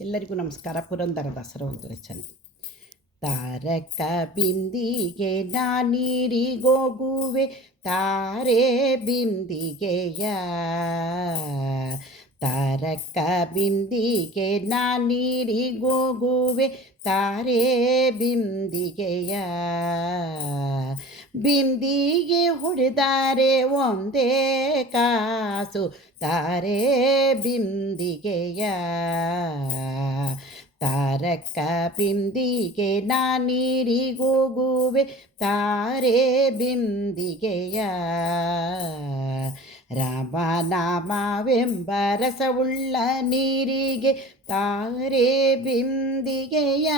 ಎಲ್ಲರಿಗೂ ನಮಸ್ಕಾರ. ಪುರಂದರದಾಸರ ಒಂದು ರಚನೆ. ತಾರಕ ಬಿಂದಿಗೆ ನಾನೀರಿಗೋಗುವೆ ತಾರೆ ಬಿಂದಿಗೆಯ. ತಾರಕ ಬಿಂದಿಗೆ ನಾನೀರಿಗೋಗುವೆ ತಾರೆ ಬಿಂದಿಗೆಯ. ಬಿಂದಿಗೆ ಹೊಡೆದರೆ ಒಂದೇ ಕಾಸು ತಾರೆ ಬಿಂದಿಗೆಯ. ತಾರಕ ಬಿಂದಿಗೆ ನಾನೀರಿಗೋಗುವೆ ತಾರೆ ಬಿಂದಿಗೆಯ. ರಾಮನಾಮವೆಂಬ ರಸವುಳ್ಳ ನೀರಿಗೆ ತಾರೆ ಬಿಂದಿಗೆಯ.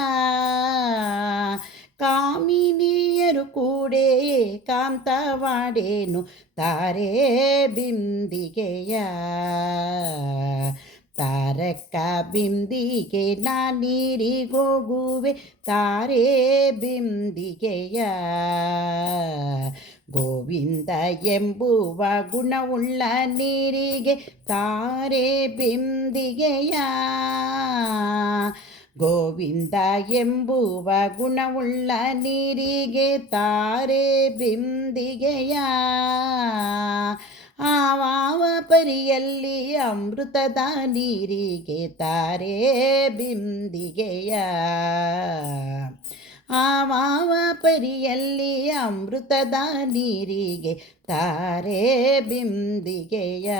ಕಾಮಿನಿಯರು ಕೂಡೆ ಏಕಾಂತವಾಡೇನು ತಾರೆ ಬಿಂದಿಗೆಯ. ತಾರಕ ಬಿಂದಿಗೆ ನಾನೀರಿಗೋಗುವೆ ತಾರೆ ಬಿಂದಿಗೆಯ. ಗೋವಿಂದ ಎಂಬುವ ಗುಣವುಳ್ಳ ನೀರಿಗೆ ತಾರೆ ಬಿಂದಿಗೆಯ. ಗೋವಿಂದ ಎಂಬುವ ಗುಣವುಳ್ಳ ನೀರಿಗೆ ತಾರೆ ಬಿಂದಿಗೆಯ. ಆವಾವ ಪರಿಯಲ್ಲಿ ಅಮೃತದ ನೀರಿಗೆ ತಾರೆ ಬಿಂದಿಗೆಯ. ಆವಾವ ಪರಿಯಲ್ಲಿ ಅಮೃತದ ನೀರಿಗೆ ತಾರೆ ಬಿಂದಿಗೆಯ.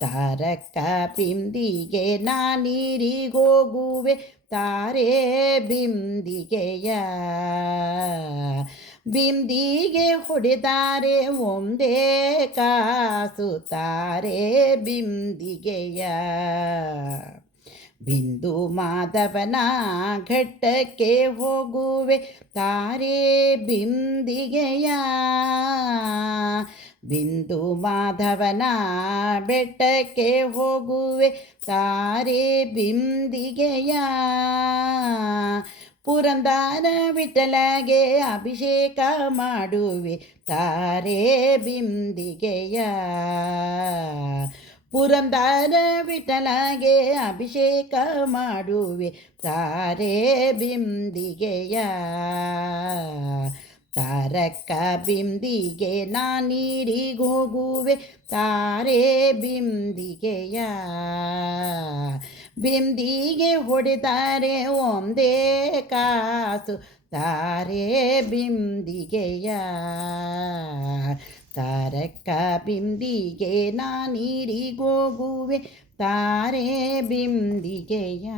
ತಾರಕ ಬಿಂದಿಗೆ ನಾನೀರಿಗೋಗುವೆ ತಾರೆ ಬಿಂದಿಗೆಯ. ಬಿಂದಿಗೆ ಹೊಡೆದರೆ ಒಂದೇ ಕಾಸು ತಾರೆ ಬಿಂದಿಗೆಯ. ಬಿಂದು ಮಾಧವನ ಘಟ್ಟಕ್ಕೆ ಹೋಗುವೆ ತಾರೆ ಬಿಂದಿಗೆಯ. ಬಿಂದು ಮಾಧವನ ಬೆಟ್ಟಕ್ಕೆ ಹೋಗುವೆ ತಾರೆ ಬಿಂದಿಗೆಯ. ಪುರಂದರ ವಿಠಲಗೆ ಅಭಿಷೇಕ ಮಾಡುವೆ ತಾರೆ ಬಿಂದಿಗೆಯ. ಪುರಂದರ ವಿಠಲಗೆ ಅಭಿಷೇಕ ಮಾಡುವೆ ತಾರೆ ಬಿಂದಿಗೆಯ. ತಾರಕ ಬಿಂದಿಗೆ ನಾನೀರಿಗೋಗುವೆ ತಾರೆ ಬಿಂದಿಗೆಯ. ಬಿಂದಿಗೆ ಹೊಡೆದರೆ ಒಂದೇ ಕಾಸು ತಾರೆ ಬಿಂದಿಗೆಯ. ತಾರಕ ಬಿಂದಿಗೆ ನಾನೀರಿಗೋಗುವೆ ತಾರೆ ಬಿಂದಿಗೆಯ.